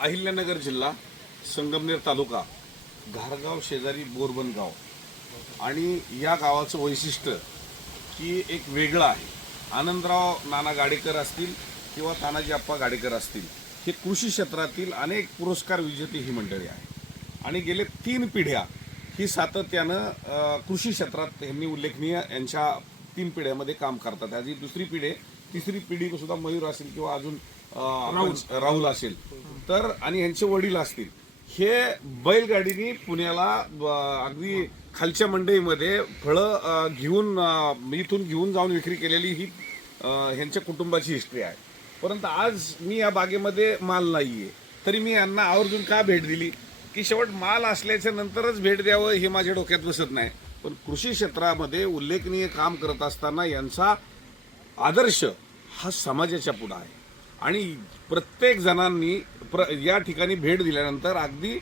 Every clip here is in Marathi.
अहिल्यानगर जिल्हा संगमनेर तालुका घारगाव शेजारी बोरबन गाव आणि या गावाचं वैशिष्ट्य की एक वेगळं आहे. आनंदराव नाना गाडेकर असतील किंवा तानाजी आप्पा गाडेकर असतील हे कृषी क्षेत्रातील अनेक पुरस्कार विजेते ही मंडळी आहे आणि गेले तीन पिढ्या ही सातत्यानं कृषी क्षेत्रात यांनी उल्लेखनीय यांच्या तीन पिढ्यामध्ये काम करतात. आधी दुसरी पिढी तिसरी पिढीसुद्धा मयूर असेल किंवा अजून आपण- राहुल. असेल. तर आणि यांचे वडील असतील. हे बैलगाडीनी पुण्याला अगदी खालच्या मंडईमध्ये फळं घेऊन इथून घेऊन जाऊन विक्री केलेली ही ह्यांच्या कुटुंबाची हिस्ट्री आहे. परंतु आज मी या बागेमध्ये माल नाहीये. तरी मी यांना आवर्जून का भेट दिली? की शेवट माल असल्याच्या नंतरच भेट द्यावं हे माझ्या डोक्यात बसत नाही. पण कृषी क्षेत्रामध्ये उल्लेखनीय काम करत असताना यांचा आदर्श हा समाजाच्या पुढं आहे. आणि प्रत्येक जणांनी प्र या ठिकाणी भेट दिल्यानंतर अगदी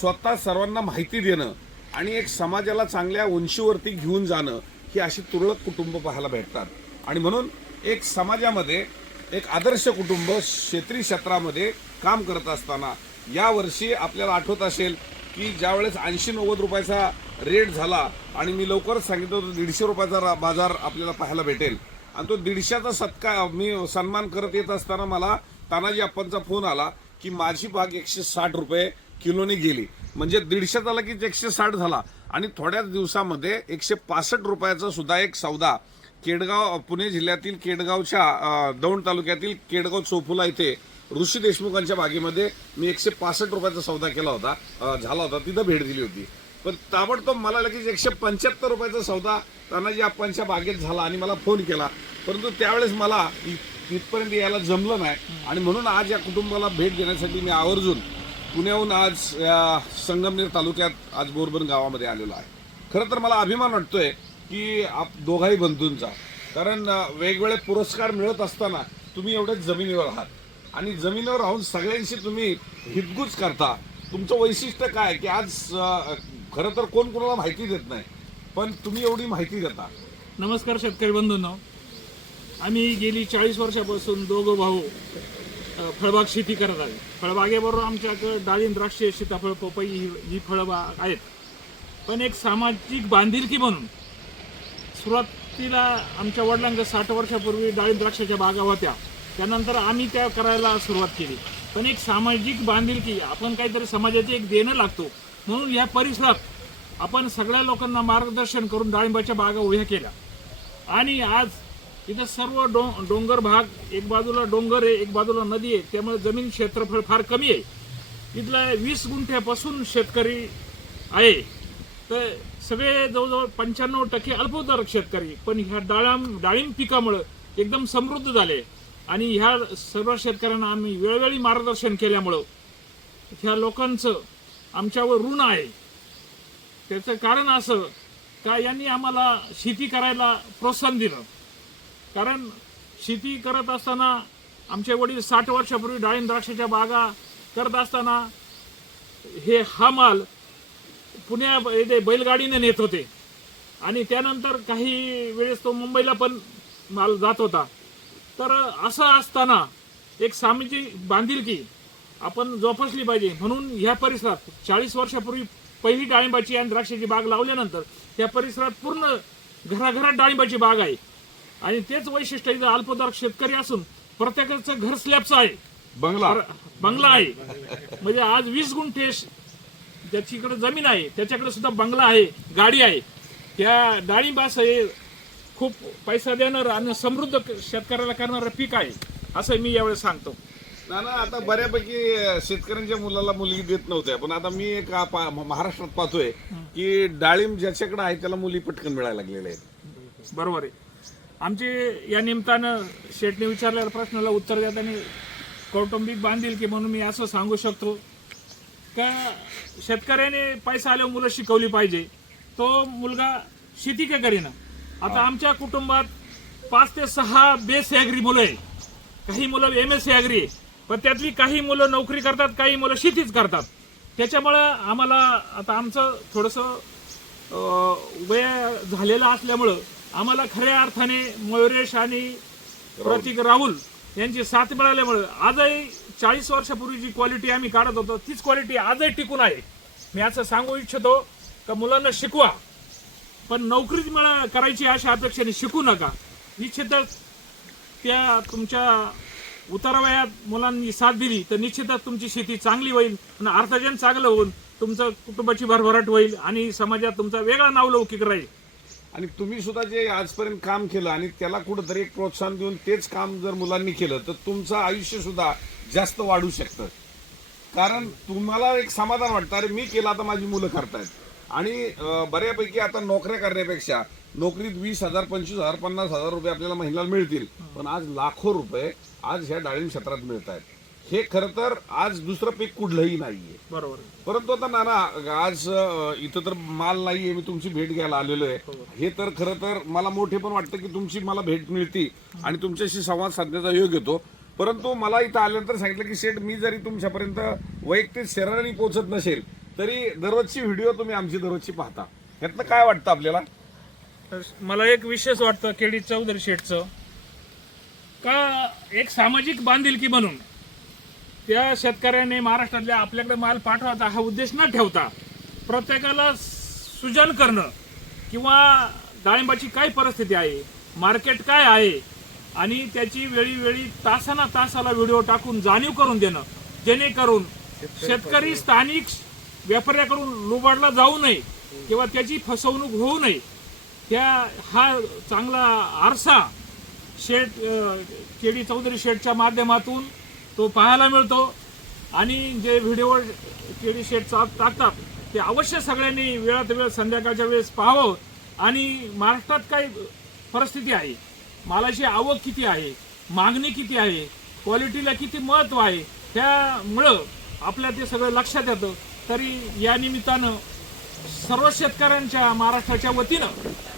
स्वतः सर्वांना माहिती देणं आणि एक समाजाला चांगल्या उंचीवरती घेऊन जाणं ही अशी तुरळक कुटुंब पाहायला भेटतात. आणि म्हणून एक समाजामध्ये एक आदर्श कुटुंब क्षेत्री क्षेत्रामध्ये काम करत असताना यावर्षी आपल्याला आठवत असेल की ज्यावेळेस ऐंशी नव्वद रुपयाचा रेट झाला आणि मी लवकरच सांगितलं होतं दीडशे रुपयाचा रा- बाजार आपल्याला पाहायला भेटेल. आणि तो दीडशेचा सत्कार मी सन्मान करत येत असताना मला तानाजी अप्पांचा फोन आला की माझी बाग एकशे साठ रुपये किलोने गेली. म्हणजे दीडशेचा लगेच एकशे साठ झाला. आणि थोड्याच दिवसामध्ये एकशे पासष्ट रुपयाचा सुद्धा एक सौदा केडगाव पुणे जिल्ह्यातील केडगावच्या दौंड तालुक्यातील केडगाव चोफुला इथे ऋषी देशमुखांच्या बागेमध्ये मी एकशे पासष्ट रुपयाचा सौदा केला होता. झाला होता. तिथं भेट दिली होती. पण ताबडतोब मला लगेच एकशे पंच्याहत्तर रुपयाचा सौदा तानाजी आप्पांच्या बागेत झाला आणि मला फोन केला. परंतु त्यावेळेस मला तिथपर्यंत इथपर्यंत यायला जमलं नाही. आणि म्हणून आज या कुटुंबाला भेट देण्यासाठी मी आवर्जून पुण्याहून आज या संगमनेर तालुक्यात आज बोरबन गावामध्ये आलेलो आहे. खरं तर मला अभिमान वाटतोय की आप दोघाही बंधूंचा. कारण वेगवेगळे पुरस्कार मिळत असताना तुम्ही एवढेच जमिनीवर आहात. आणि जमिनीवर राहून सगळ्यांशी तुम्ही हितगुज करता. तुमचं वैशिष्ट्य काय की आज खरं तर कोण कोणाला माहिती देत नाही. पण तुम्ही एवढी माहिती देता. नमस्कार शेतकरी बंधूंनो. आम्ही गेली चाळीस वर्षापासून दोघं भाऊ फळबाग शेती करत आहे. फळबागेबरोबर आमच्याकडे डाळिंब द्राक्षे सीताफळ पपई ही ही फळबाग आहेत. पण एक सामाजिक बांधिलकी म्हणून सुरुवातीला आमच्या वडिलांकडे साठ वर्षापूर्वी डाळिंब द्राक्षाच्या बागा होत्या. त्यानंतर आम्ही त्या करायला सुरुवात केली. पण एक सामाजिक बांधिलकी आपण काहीतरी समाजाचे एक देणं लागतो. म्हणून या परिसरात आपण सगळ्या लोकांना मार्गदर्शन करून डाळिंबाच्या बागा उभ्या केल्या. आणि आज इथं सर्व डो डोंगर भाग एक बाजूला डोंगर आहे एक बाजूला नदी आहे त्यामुळे जमीन क्षेत्रफळ फार कमी आहे. इथलं वीस गुंठ्यापासून शेतकरी आहे. तर सगळे जवळजवळ पंच्याण्णव टक्के अल्पोदरक शेतकरी पण ह्या डाळिंब डाळिंब पिकामुळं एकदम समृद्ध झाले. आणि ह्या सर्व शेतकऱ्यांना आम्ही वेळोवेळी मार्गदर्शन केल्यामुळं ह्या लोकांचं आमच्यावर ऋण आहे. त्याचं कारण असं का यांनी आम्हाला शेती करायला प्रोत्साहन दिलं. कारण शेती करत असताना आमचे वडील साठ वर्षापूर्वी डाळिंब द्राक्षाच्या बागा करत असताना हे हा माल पुण्या येथे बैलगाडीने नेत होते. आणि त्यानंतर काही वेळेस तो मुंबईला पण माल जात होता. तर असं असताना एक सामीची बांधिलकी आपण जोपासली पाहिजे. म्हणून ह्या परिसरात चाळीस वर्षापूर्वी पहिली डाळिंबाची आणि द्राक्षाची बाग लावल्यानंतर त्या परिसरात पूर्ण घराघरात डाळिंबाची बाग आहे. आणि तेच वैशिष्ट्य इथं अल्पदार शेतकरी असून प्रत्येकाचं घर स्लॅबचं आहे. बंगला. बंगला आहे. म्हणजे आज वीस गुंठे ज्याच्याकडे जमीन आहे त्याच्याकडे सुद्धा बंगला आहे गाडी आहे. त्या डाळिंब असं हे खूप पैसा देणार आणि समृद्ध शेतकऱ्याला करणारं पीक आहे असं मी यावेळेस सांगतो. ना ना आता बऱ्यापैकी शेतकऱ्यांच्या मुलाला मुलगी देत नव्हत्या पण आता मी एक पा- महाराष्ट्रात पाहतोय की डाळिंब ज्याच्याकडे आहे त्याला मुली पटकन मिळायला लागलेल्या आहेत. बरोबर आहे. आमचे या निमित्तानं शेटने विचारलेल्या प्रश्नाला उत्तर देताना कौटुंबिक बांधील की म्हणून मी असं सांगू शकतो का शेतकऱ्याने पैसा आल्यावर मुलं शिकवली पाहिजे. तो मुलगा शेती का करीना? आता आमच्या कुटुंबात पाच ते सहा बेस ॲग्री मुलं आहे. काही मुलं एम एस ॲग्री आहे. पण त्यातली काही मुलं नोकरी करतात काही मुलं शेतीच करतात. त्याच्यामुळं आम्हाला आता आमचं थोडंसं वय झालेलं असल्यामुळं आम्हाला खऱ्या अर्थाने मयुरेश आणि प्रतीक राहुल यांची साथ मिळाल्यामुळं आजही चाळीस वर्षापूर्वी जी क्वालिटी आम्ही काढत होतो तीच क्वालिटी आजही टिकून आहे. मी असं सांगू इच्छितो का मुलांना शिकवा पण नोकरीच मला करायची अशा अपेक्षेने शिकू नका. निश्चितच त्या तुमच्या उतारवयात मुलांनी साथ दिली तर निश्चितच तुमची शेती चांगली होईल आणि अर्थार्जन चांगलं होऊन तुमचं कुटुंबाची भरभराट होईल आणि समाजात तुमचा वेगळा नावलौकिक राहील. आणि तुम्ही सुद्धा जे आजपर्यंत काम केलं आणि त्याला कुठंतरी एक प्रोत्साहन देऊन तेच काम जर मुलांनी केलं तर तुमचं आयुष्य सुद्धा जास्त वाढू शकतं. कारण तुम्हाला एक समाधान वाटतं अरे मी केलं आता माझी मुलं करतायत. आणि बऱ्यापैकी आता नोकऱ्या करण्यापेक्षा नोकरीत वीस हजार पंचवीस हजार पन्नास हजार रुपये आपल्याला महिन्याला मिळतील. पण आज लाखो रुपये आज ह्या डाळिंब क्षेत्रात मिळत आहेत हे खरं तर आज दुसरं पीक कुठलंही नाहीये. बरोबर. परंतु आता नाना आज इथं तर माल नाहीये मी तुमची भेट घ्यायला आलेलो आहे. हे. तर खरं तर मला मोठे पण वाटतं की तुमची मला भेट मिळती आणि तुमच्याशी संवाद साधण्याचा योग येतो. परंतु मला इथं आल्यानंतर सांगितलं की शेठ मी जरी तुमच्यापर्यंत वैयक्तिक शरीराने पोहोचत नसेल तरी दररोजची व्हिडिओ तुम्ही आमची दररोजची पाहता. यातनं काय वाटतं आपल्याला? तर मला एक विशेष वाटतं केडी चौधरी शेठचं. का एक सामाजिक बांधिलकी बनून त्या शेतकऱ्याने महाराष्ट्रातल्या आपल्याकडे माल पाठवायचा हा उद्देश न ठेवता प्रत्येकाला सुजन करणं किंवा डाळिंबाची काय परिस्थिती आहे मार्केट काय आहे आणि त्याची वेळी वेळी तासाना तासाला व्हिडिओ टाकून जाणीव करून देणं जेणेकरून शेतकरी स्थानिक व्यापाऱ्याकडून लुबाडला जाऊ नये किंवा त्याची फसवणूक होऊ नये त्या हा चांगला आरसा शेठ के डी चौधरी शेठच्या माध्यमातून तो पाहायला मिळतो. आणि जे व्हिडिओ के डी शेठ चा- टाकतात ते अवश्य सगळ्यांनी वेळात वेळ संध्याकाळच्या वेळेस पाहावं. आणि महाराष्ट्रात काय परिस्थिती आहे. मालाची आवक किती आहे? मागणी किती आहे? क्वालिटीला किती महत्त्व आहे? त्यामुळं आपल्या ते सगळं लक्षात येतं. तरी या निमित्तानं सर्व शेतकऱ्यांच्या महाराष्ट्राच्या वतीनं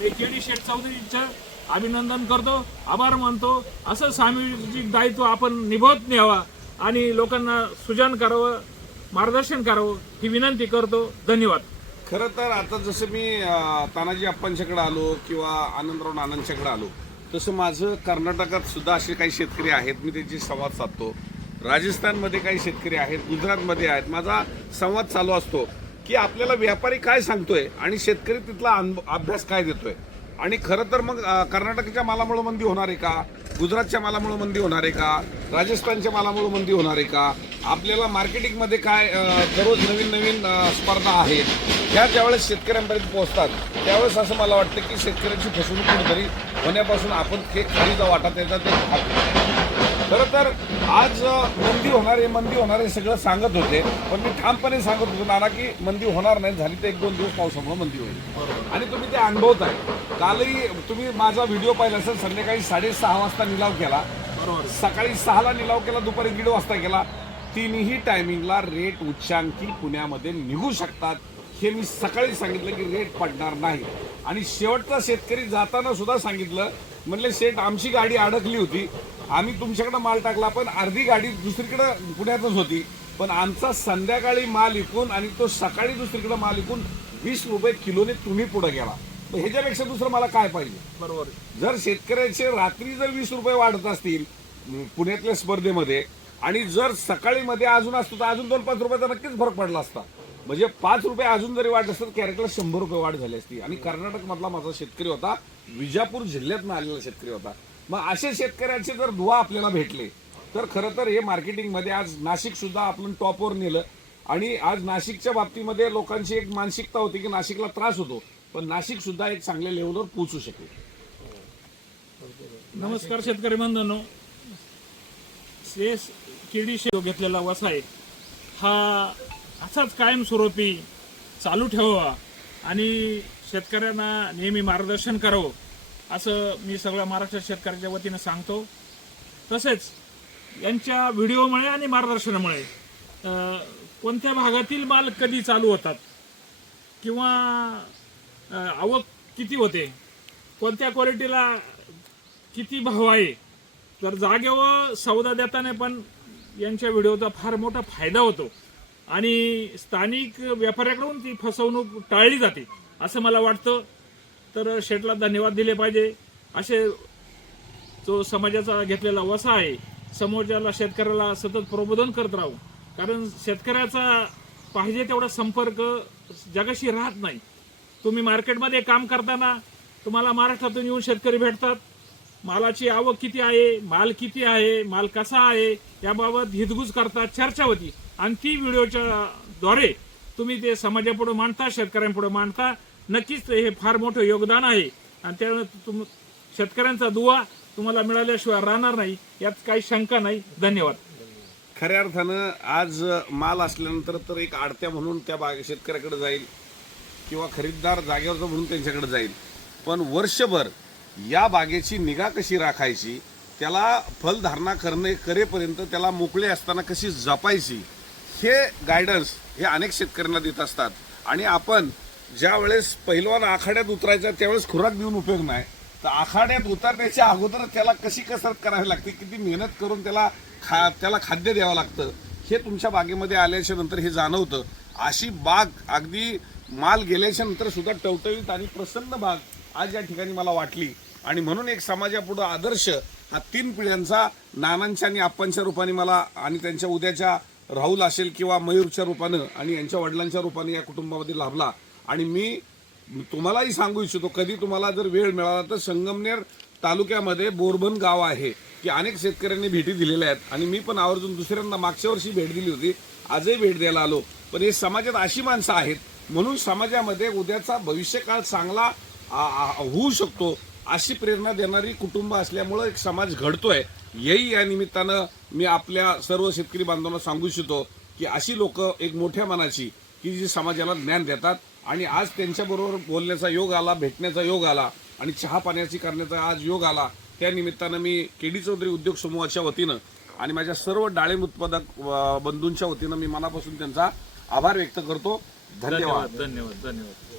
मी केडी शेठ चौधरीचं अभिनंदन करतो आभार मानतो. असं सामाजिक दायित्व आपण निभवत न्यावा आणि लोकांना सुजन करावं मार्गदर्शन करावं ही विनंती करतो. धन्यवाद. खरं तर आता जसं मी तानाजी अप्पांच्याकडे आलो किंवा आनंदराव नानांच्याकडे आलो तसं माझं कर्नाटकात सुद्धा असे काही शेतकरी आहेत मी त्यांची संवाद साधतो. राजस्थानमध्ये काही शेतकरी आहेत गुजरातमध्ये आहेत माझा संवाद चालू असतो. की आपल्याला व्यापारी काय सांगतोय आणि शेतकरी तिथला अभ्यास काय देतोय? आणि खरं तर मग कर्नाटकच्या मालामुळे मंदी होणार आहे का? गुजरातच्या मालामुळे मंदी होणार आहे का? राजस्थानच्या मालामुळे मंदी होणार आहे का? आपल्याला मार्केटिंगमध्ये काय दररोज नवीन नवीन स्पर्धा आहेत ह्या ज्यावेळेस शेतकऱ्यांपर्यंत पोहोचतात त्यावेळेस असं मला वाटतं की शेतकऱ्यांची फसवणूक कुठेतरी होण्यापासून आपण ते खालीचा वाटा त्याचा ते खरं तर आज मंदी होणार आहे मंदी होणार आहे सगळं सांगत होते. पण मी ठामपणे सांगत होतो नाना की मंदी होणार नाही. झाली तर एक दोन दिवस पावसामुळे मंदी होईल. आणि तुम्ही ते अनुभवत आहे. कालही तुम्ही माझा व्हिडिओ पाहिला असेल संध्याकाळी साडेसहा वाजता निलाव केला. सकाळी सहाला निलाव केला दुपारी दीड वाजता केला. तिन्ही टायमिंगला रेट उच्चांकी पुण्यामध्ये निघू शकतात हे मी सकाळी सांगितलं की रेट पडणार नाही. आणि शेवटचा शेतकरी जाताना सुद्धा सांगितलं म्हणले शेठ आमची गाडी अडकली होती. आम्ही तुमच्याकडे माल टाकला पण अर्धी गाडी दुसरीकडे पुण्यातच होती. पण आमचा संध्याकाळी माल इकून आणि तो सकाळी दुसरीकडे माल इकून वीस रुपये किलोने तुम्ही पुढे गेला. मग ह्याच्यापेक्षा दुसरं मला काय पाहिजे? बरोबर. जर शेतकऱ्याचे रात्री जर वीस रुपये वाढत असतील पुण्यातल्या स्पर्धेमध्ये आणि जर सकाळी मध्ये अजून असतो तर अजून दोन पाच रुपयाचा नक्कीच फरक पडला असता. म्हणजे पाच रुपये अजून जरी वाढ असतं कॅरेटला शंभर रुपये वाढ झाली असती. आणि कर्नाटक मधला माझा शेतकरी होता विजापूर जिल्ह्यातनं आलेला शेतकरी होता. मग असे शेतकऱ्यांचे जर दुवा आपल्याला भेटले तर खरं तर हे मार्केटिंगमध्ये आज नाशिक सुद्धा आपण टॉपवर नेलं. आणि आज नाशिकच्या बाबतीमध्ये लोकांची एक मानसिकता होती की नाशिकला त्रास होतो पण नाशिक सुद्धा एक चांगल्या लेवलवर पोहोचू शकेल. नमस्कार शेतकरी बंधनो. शेस केडी शेव घेतलेला वसाय हा असाच कायमस्वरूपी चालू ठेवावा आणि शेतकऱ्यांना नेहमी मार्गदर्शन करावं. असं मी सगळ्या महाराष्ट्र शेतकऱ्याच्या वतीनं सांगतो. तसेच यांच्या व्हिडिओमुळे आणि मार्गदर्शनामुळे कोणत्या भागातील माल कधी चालू होतात किंवा आवक किती होते कोणत्या क्वालिटीला किती भाव आहे तर जागेवर सौदा देताना पण यांच्या व्हिडिओचा फार मोठा फायदा होतो. आणि स्थानिक व्यापाऱ्याकडून ती फसवणूक टाळली जाते असं मला वाटतं. तर शेठला धन्यवाद दिले पाहिजे. असे जो समाजाचा घेतलेला वसा आहे समोरच्याला शेतकऱ्याला सतत प्रबोधन करत राहू. कारण शेतकऱ्याचा पाहिजे तेवढा संपर्क जगाशी राहत नाही. तुम्ही मार्केटमध्ये काम करताना तुम्हाला महाराष्ट्रातून येऊन शेतकरी भेटतात. मालाची आवक किती आहे माल किती आहे माल कसा आहे याबाबत हितगुज करतात चर्चा होती आणि ती व्हिडिओच्या द्वारे तुम्ही ते समाजापुढे मांडता शेतकऱ्यांपुढे मांडता. नक्कीच हे फार मोठं योगदान आहे. आणि त्यामुळे तुम शेतकऱ्यांचा दुवा तुम्हाला मिळाल्याशिवाय राहणार नाही यात काही शंका नाही. धन्यवाद. खऱ्या अर्थानं आज माल असल्यानंतर तर एक आडत्या म्हणून त्या बाग शेतकऱ्याकडे जाईल किंवा खरीददार जागेवरचा म्हणून त्यांच्याकडे जाईल. पण वर्षभर या बागेची निगा कशी राखायची त्याला फलधारणा करणे करेपर्यंत त्याला मोकळे असताना कशी जपायची हे गायडन्स हे अनेक शेतकऱ्यांना देत असतात. आणि आपण ज्या वेळेस पहिलवान आखाड्यात उतरायचा त्यावेळेस खुराक देऊन उपयोग नाही. तर आखाड्यात उतरण्याच्या अगोदर त्याला कशी कसरत करावी लागते किती मेहनत करून त्याला खा त्याला खाद्य द्यावं लागतं हे तुमच्या बागेमध्ये आल्याच्यानंतर हे जाणवतं. अशी बाग अगदी माल गेल्याच्यानंतर सुद्धा टवटवीत आणि प्रसन्न बाग आज या ठिकाणी मला वाटली. आणि म्हणून एक समाजापुढं आदर्श हा तीन पिढ्यांचा नानांच्या आणि आप्पांच्या रूपाने मला आणि त्यांच्या उद्याच्या राहुल असेल किंवा मयूरच्या रूपानं आणि यांच्या वडिलांच्या रूपाने या कुटुंबामध्ये लाभला. आणि मी तुम्हालाही सांगू इच्छितो कधी तुम्हाला जर वेळ मिळाला तर संगमनेर तालुक्यामध्ये बोरबन गाव आहे की अनेक शेतकऱ्यांनी भेटी दिलेल्या आहेत. आणि मी पण आवर्जून दुसऱ्यांदा मागच्या वर्षी भेट दिली होती. आजही भेट द्यायला आलो. पण हे समाजात अशी माणसं आहेत म्हणून समाजामध्ये उद्याचा भविष्यकाळ चांगला होऊ शकतो अशी प्रेरणा देणारी कुटुंब असल्यामुळं एक समाज घडतोय. यही या निमित्तानं मी आपल्या सर्व शेतकरी बांधवांना सांगू इच्छितो की अशी लोक एक मोठ्या मनाची की जी समाजाला ज्ञान देतात आणि आज त्यांच्याबरोबर बोलण्याचा योग आला भेटण्याचा योग आला आणि चहा पाण्याची करण्याचा आज योग आला त्या निमित्तानं मी केडी चौधरी उद्योग समूहाच्या वतीनं आणि माझ्या सर्व डाळिंब उत्पादक बंधूंच्या वतीनं मी मनापासून त्यांचा आभार व्यक्त करतो. धन्यवाद धन्यवाद धन्यवाद.